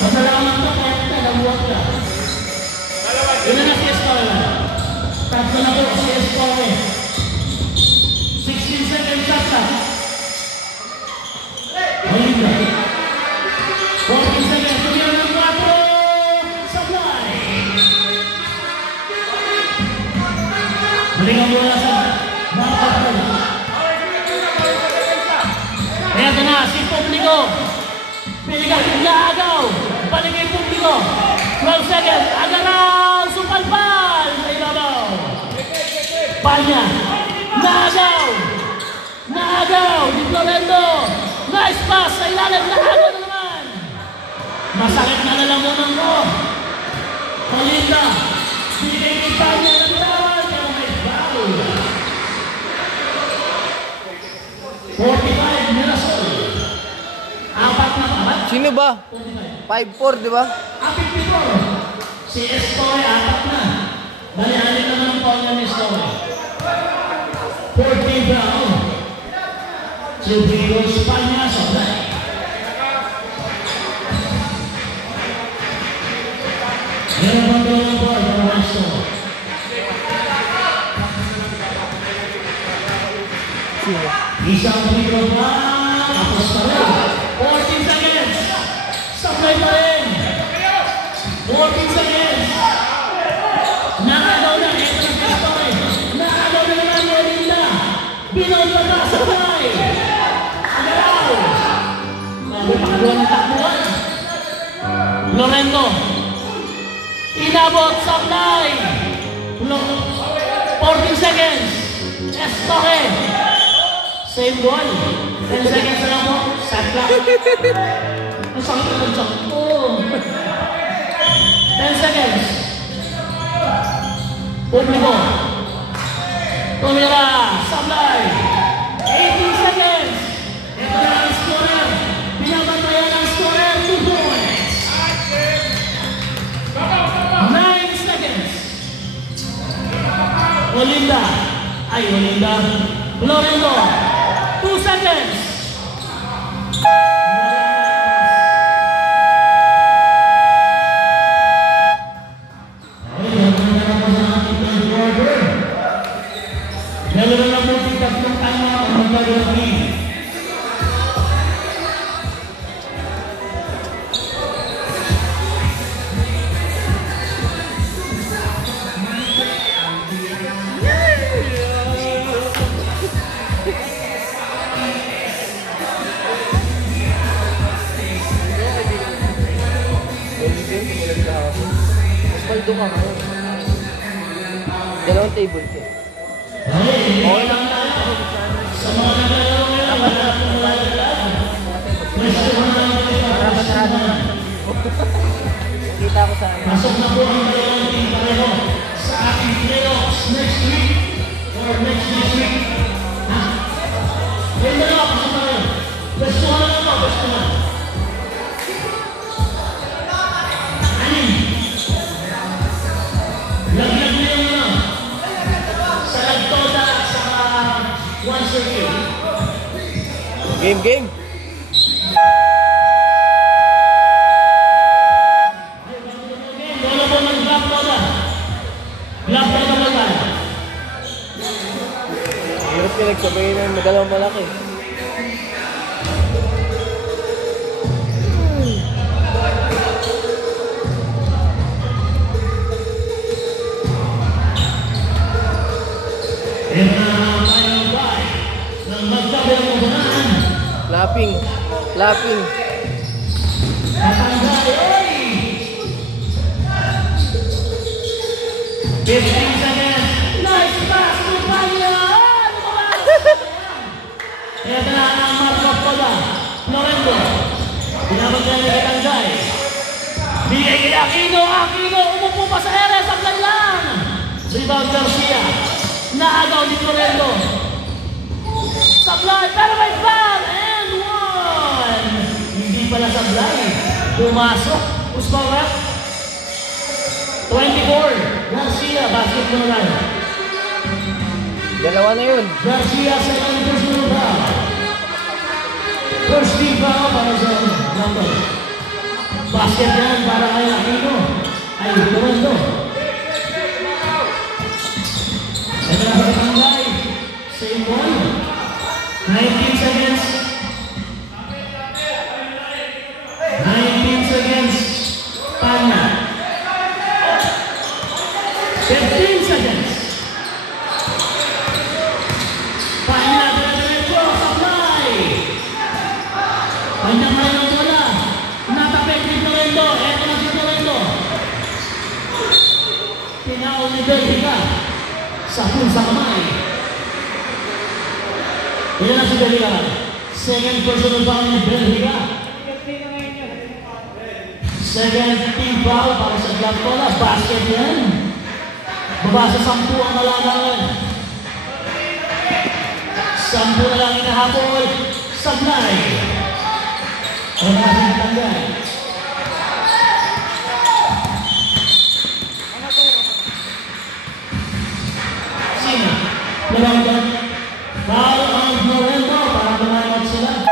Pasalamat ka, kaya ka, nabuhat ka. Yun na si Estore. Tatlo na po si Estore. 16 seconds after. Ayun na. 14 seconds. Tumira ng 4. Sablay. Balikan bola sa mga kapal. Eto na, si Publico. Binigay, naagaw. Balik kay Publico. 12 seconds. Agaraw. Supalpal. Sa ibabaw. Panya. Naagaw. Naagaw. Di Florendo. Nice pass sa ilalim. Naagaw na naman. Masakit na lalamunan ko. Palinda. Binigay kay Panya ng lawan. Pero may foul. 45 Mirasol. Apat na apat. Sino ba? 5-4, di ba? Apat pito. Si Estore, apat na. Bali-alin naman ang paul ng Estore. 40 Brown. Silvio Spanya, Sablay. Meron bang doon ang board ng Westo? Isang mikro pa. Tapos pa rin. 14 seconds. Sablay pa rin. 14 seconds. Nakagaw na. Ito na Estore. Nakagaw na naman yung Linda. Binoy pa na Sablay. Agaraw. Napakagawa ng takbuhan. Lorenzo. Inabot Sablay. 14 seconds. Estore. Same ball. 10 seconds na lang po. Satla. Ang sakit na ng sakit ko. 10 seconds. Publico. Tumira. Sablay. 18 seconds. Ito na ang scorer. Binabantayan ang scorer. 2 points. 9 seconds. Olinda. Ay, Olinda. Lorenzo. 2 seconds. Meron na po si tatlong tama ang maglalaki. Paldo ka mo. Dalawang table ko. Okay lang tayo. Sa mga naglalaro ngayon, wala akong malalaglag. Kita ko sa akin. Pasok na po ang dalawang team pareho sa ating playoffs next week or next week. Ngayon na lang, pasok na kayo. Besto na lang po, besto na. Anin? Laglag na yung ano? Sa lagtoda at sa one circle. Game. Bola po ng black toda. Black toda ba tayo? Hirap ka nagsabayin ng dalawang malaki. And final buy ng magkabilang mabunan. Lapping. Natanggal, oy! 15 seconds. Nice pass to Panya! Ito na Binigay kay Aquino. Aquino, umupo pa sa ere. Sablay lang. Rebound Garcia. Naagaw ni Torrendo. Sablay, pero may foul. And one. Hindi pala sablay. Pumasok. Usparat. 24. Garcia, basket mo na lang. Dalawa na yun. Garcia sa personal foul. First team foul para sa number. Basket yan para kay Aquino. Ay, Torrendo. Ito na sa Tanggay. Same one. 19 seconds. 19 seconds. Panya. 15 seconds. Panya, dire-diretso, supply. Panya ngayon ang wala. Natapik ni Torrendo. Eto na si Torrendo. Pinaon ni Belgica. Sa kamay. Yan na si Belgica. Second personal foul ni Belgica. Second team foul para sa Black Bola. Basket yan. Baba sa 10 ang nalangan. 10 na lang inahabol. Sablay. Ang nasing Tanggay. Sino? Walang dyan. Foul ang Torrendo para tumayot sila.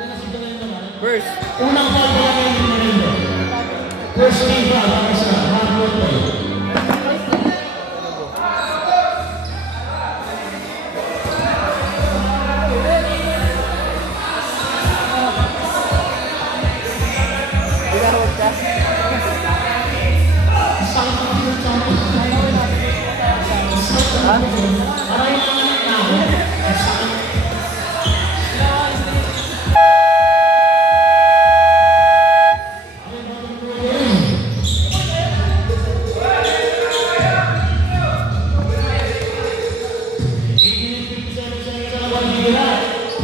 Yan na si Torrendo. First. Unang foul pala ngayon ni Torrendo. First team foul para sa hard-court play. Pinahawag ka. Ha?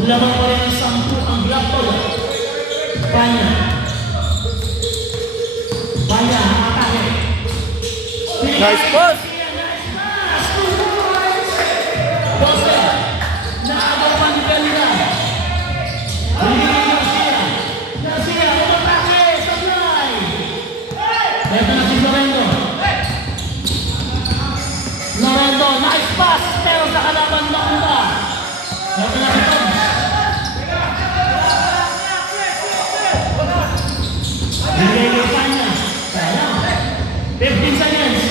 Lamang pa rin ang 10 ang Black Bola. Panya. Panya, atake. Nice pass. Jose, naagaw pa ni Belga. Binigay Garcia. Garcia, umatake, sablay. Ito na si Torrendo. Torrendo, nice pass, pero sa kalaban na una. Ito na si Tom. Binigay kay Panya. Sayang. 15 seconds.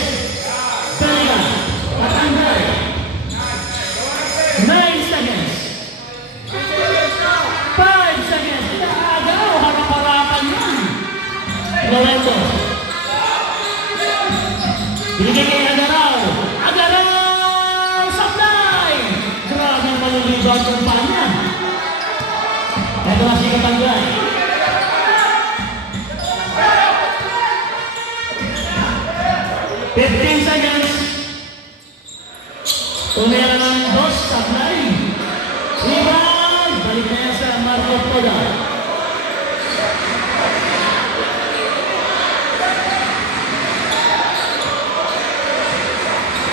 Belga, Tanggay. 9 seconds. 5 seconds. Inaagaw. Harap-harapan yan. Torrendo. Binigay kay Agaraw. Agaraw! Supply! Grabe ang malulibot ng Panya. Ito na si Tanggay. 15 seconds. Tumira ng dos, supply. Rebound! Balik na yan sa Marco Poda.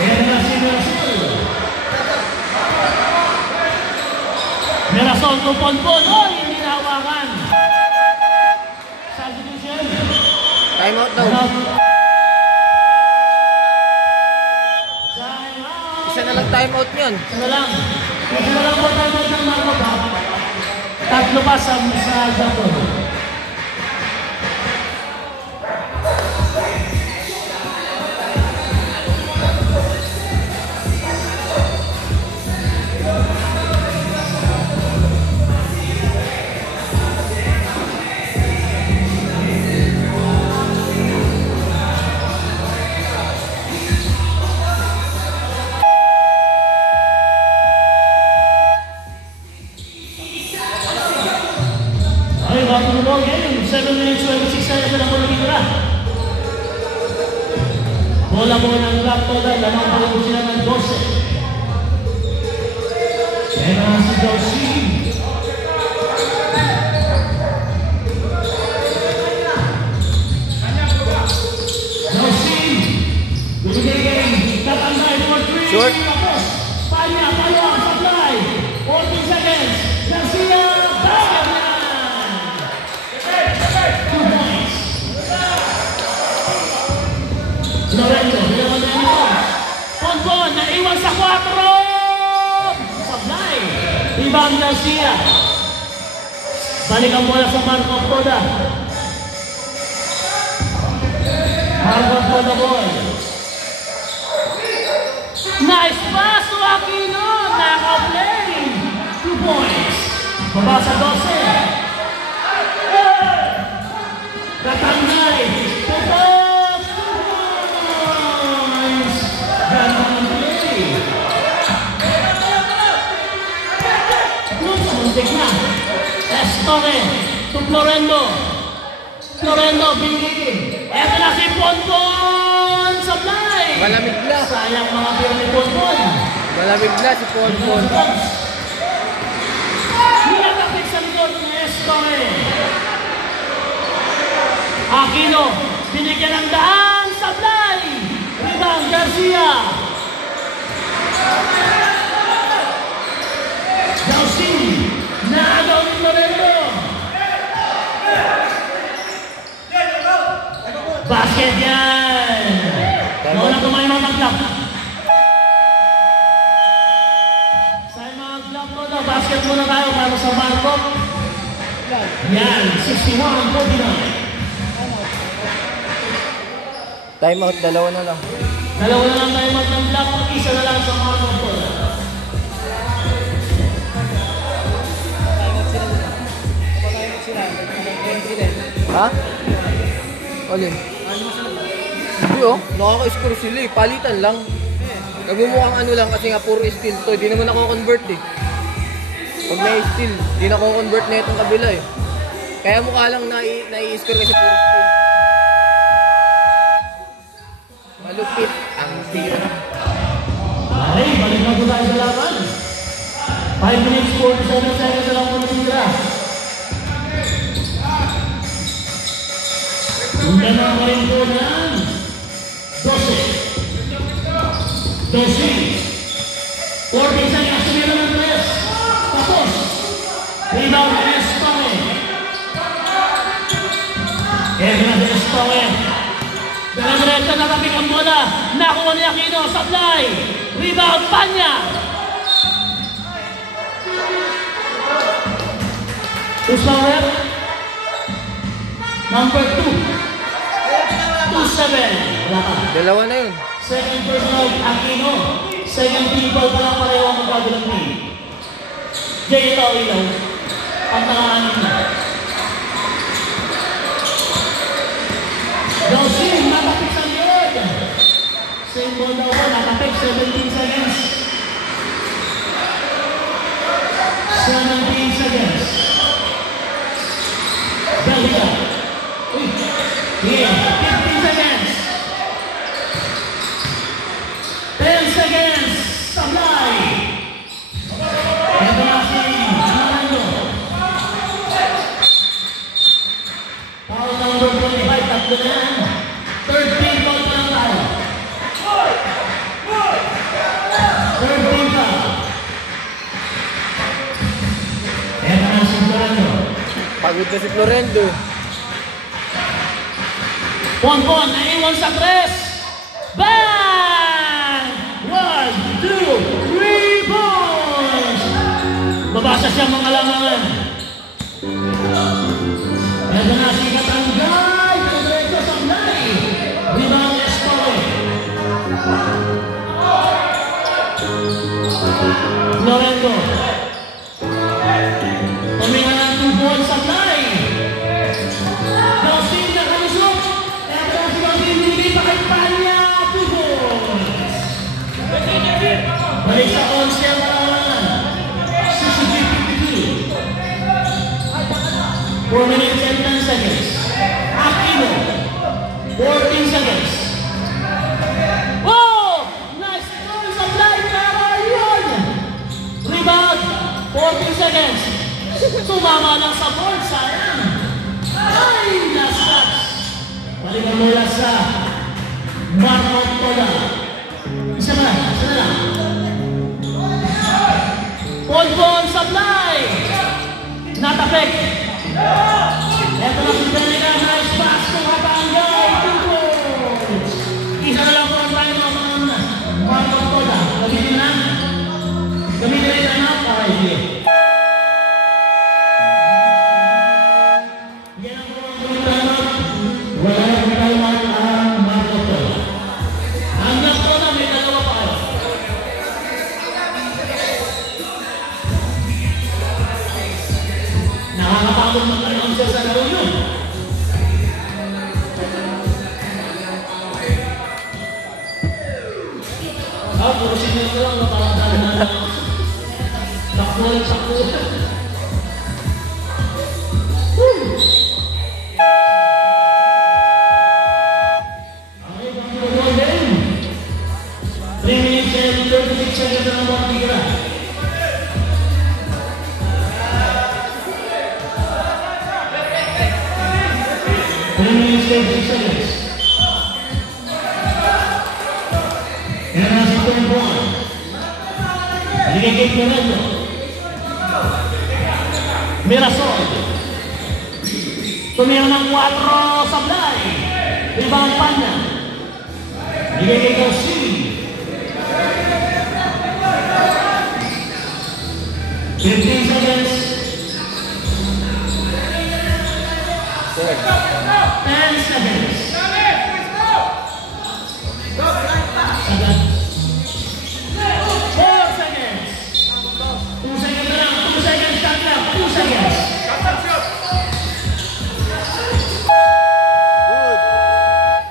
Ayan na si Mirasol. Mirasol, tupon-pon. Oh, hindi nahawakan. Substitution. Time out daw. Isa na lang time out yun. Isa na lang. Isa na lang po tayo ng Marco pa. Tatlo pa sa Japon. Back to the ball game. 7 minutes, 26 seconds na po natitira. Bola po ng Black Bola. Lamang pa rin po sila ng 12. Kaya naman si Josie. court. Tapos, Panya, Payong, supply. 14 seconds. Garcia, basket na! 2 points. Lorenzo, dalawa na yung Ponpon, naiwan sa 4. Supply. Rebound Garcia. Balik ang bola sa Marco Poda. Marco Poda boy. Nice pass to Aquino. Naka-play. 2 points. Baba sa 12. Katangay. Tutok. 2 points. Ganda ng play. Muntik na. Estore. To Florendo. Florendo, binigay. Eto na si Ponpon. Supply. Malamig na. Sayang mga pira ni Ponpon. Malamig na si Ponpon. Nilatapik sa likod ni Estore. Aquino, binigyan ng daan. Supply. Rebound, Garcia. Jausin. Naagaw ni Florendo. Basket yan! Nawala kumain mga mag-club. Sa mga club mo na, basket muna tayo para sa Marco. Yan, 61-49. Time out, dalawa na lang. Dalawa na lang tayo mag-club, isa na lang sa Marco. Ha? Alin? Hindi oh, nakaka-score sila eh. Palitan lang. Nagmumukhang ano lang kasi nga puro steal to. Di naman ako convert eh. Pag may steal, di na ako convert na itong kabila eh. Kaya mukha lang nai-score kasi puro steal. Malupit ang tira. Ay, balik na po tayo sa laban. 5 minutes, 47 seconds na lang po natitira. Hindi na rin po ng 12. 14 seconds, sumila ng 3. Tapos, rebound na Estone. Eto na si Estone. Dala-diretso na tapik ang bola. Nakuha ni Aquino, supply. Rebound, Panya. Who's the rep? Number 2. 2-7. Wala ka. Dalawa na yun. Second personal, Aquino. Second people pa lang pareho ang magkabilang team. Jay, ito ilaw. Ang nakaanin na. Dalsin, natapik sa likod. Same ball daw po, natapik. 17 seconds. 17 seconds. Belgia. Uy. Yeah. 15 seconds. 10 seconds. Supply. Ito na si Fernando. Foul number 25. Tatlo na yan. 13 foul pa lang tayo. 13 foul. Ito na si Fernando. Pagod na si Florendo. Ponpon, naiwan sa 3. Bang! 1, 2, 3 points! Babasa siya mga lamangan. Ito na si Katanggay. Diretso sa Mlay. Rebound Estore. Lorenzo. Paminga ng 2 points sa Mlay. Dalsin na kalusok. Ito na si Dalsin. Hindi pa kay Panya. 2 points. Balik sa 11 ang lamangan. 63-52. 4 minutes and 10 seconds. Aquino. 14 seconds. Oh! Nice goal sa fly. Pero yun! Rebound. 14 seconds. Sumama lang sa board. Sayang. Ay! Nasas. Balikan mula sa Marco Poda. Isa na lang. habang mag-announce siya sa laro yun. Puro sinyo ko lang, parang dahil na sakto. Okay, pang-tuloy din. 3 minutes and 36 seconds na mga tira. Yan ang si Tumbuan. Ligay kay Ronaldo. Mirasol. Tumira ng 4 Sablay. Rebound Panya. Ligay kay Kausini. 15 seconds. 10 seconds. Sagad. 4 seconds. 2 seconds na lang. 2 seconds. Shot lang. 2 seconds. Good.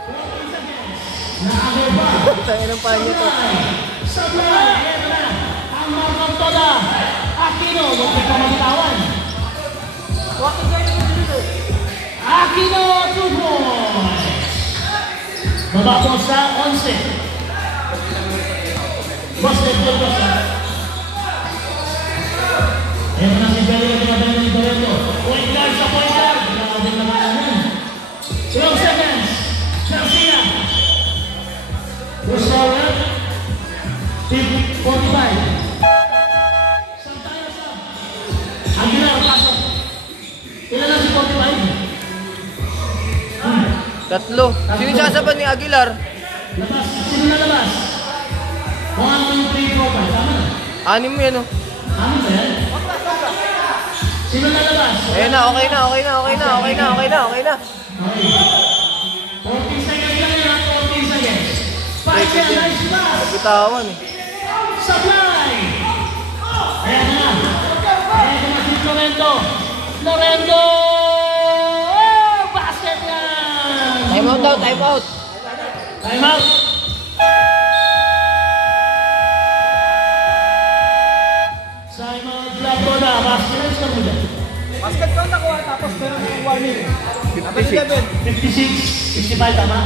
14 seconds. Nakagawa ba? Tayo ng panyo to. Sablay. Ito na. Ang markang toda. Aquino. Huwag ka magitawan. Aquino 2 points. Mababaw sa 11. Basketball ba siya? Ayan na si Bello. Tumatayo ni Bello. Point guard sa point guard. Grabe naman yan. 12 seconds. Garcia. Rosaura. 45. Santana sa Aguilar. Pasok. Ilan na si 45? Tatlo. Sino sasapan ni Aguilar? Labas. Sino na labas? 1, 2, 3, 4, 5. Tama na. 6 yan, oh. Ano ba yan? Sino na labas? Ayun na, okay na. Okay. 14 seconds lang yan. 14 seconds. Pasya, nice pass. Bitawan eh. Sablay. Ayan na. Ayan na si Lorendo. Lorendo! Oh, basket yan! Time out daw, time out. Time out. Time out. Lato na. Basket na mo dyan. Basket ko nakuha tapos meron yung warning. 56. 56, 65, tama?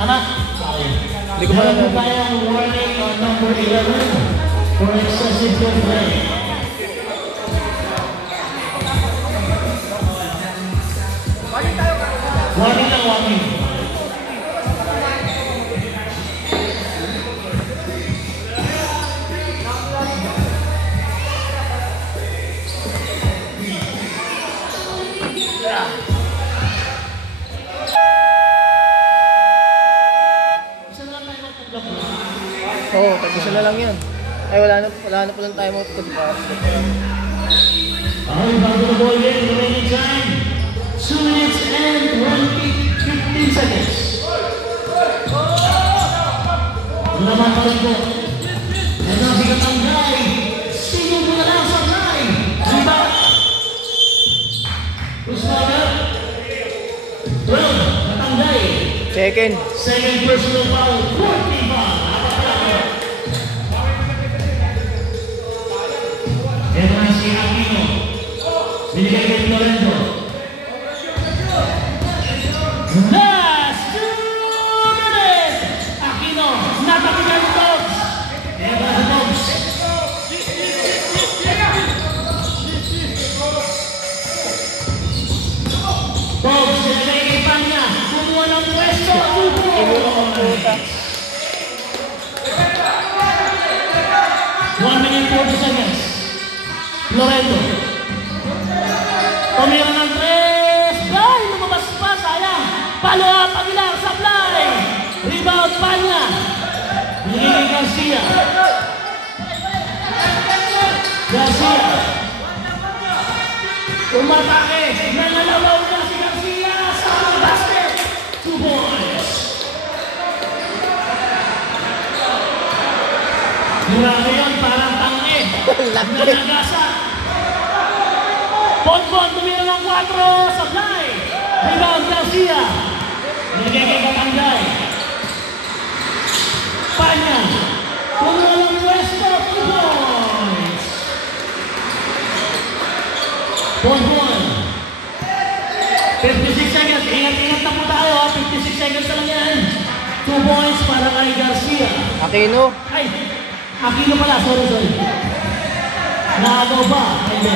Tama? Okay. Hindi ko pa Meron alam. po tayong warning on number 11 for excessive play. Warning lang, warning. Isa na lang tayo mag-block mo. Oo, tag-isa na lang yan. Ay, wala na palang time out kasi basket. Okay, bago na ball game, remaining time. 2 minutes and 15 seconds. Naman pa rin po. Ito ang sigat ang guy. Sino mo na lang sa guy? Diba? Usmaga. 12, Natanggay. Second. Second personal foul, 40 ba? Ito na si Aquino. Binigay kay Lorendo. Last 2 minutes! Aquino, natapigan ng Dogs. Ito na si Dogs. Dogs, sinagay kay Panya. Kumuha ng pwesto. Inulong ang puta. 1 minute 40 seconds. Lorendo. Tumira ng 3. Ay, lumabas pa. Sayang. Follow up. Aguilar. Sablay. Rebound. Panya. Binigay Garcia. Garcia. Umatake. Nangalalaw na si Garcia sa basket. 2 points. Grabe yun. Parang tangi. Laki. Nanagasa. Bonbon, tumira ng 4. Supply. Rebound Garcia. Nilagay kay Katangay. Panya. Tumira ng Puesto. 2 points. Bonbon. 56 seconds. Ingat-ingat na po tayo. 56 seconds na lang yan. 2 points para kay Garcia. Aquino. Ay, Aquino pala. Sorry. Naagaw ba? Hindi.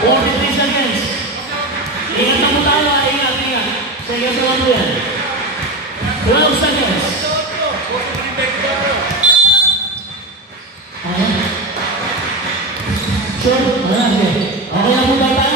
43 seconds. Ingat na po tayo. Ingat. Seconds na lang po yan. 12 seconds. Sure? Okay na po ba tayo?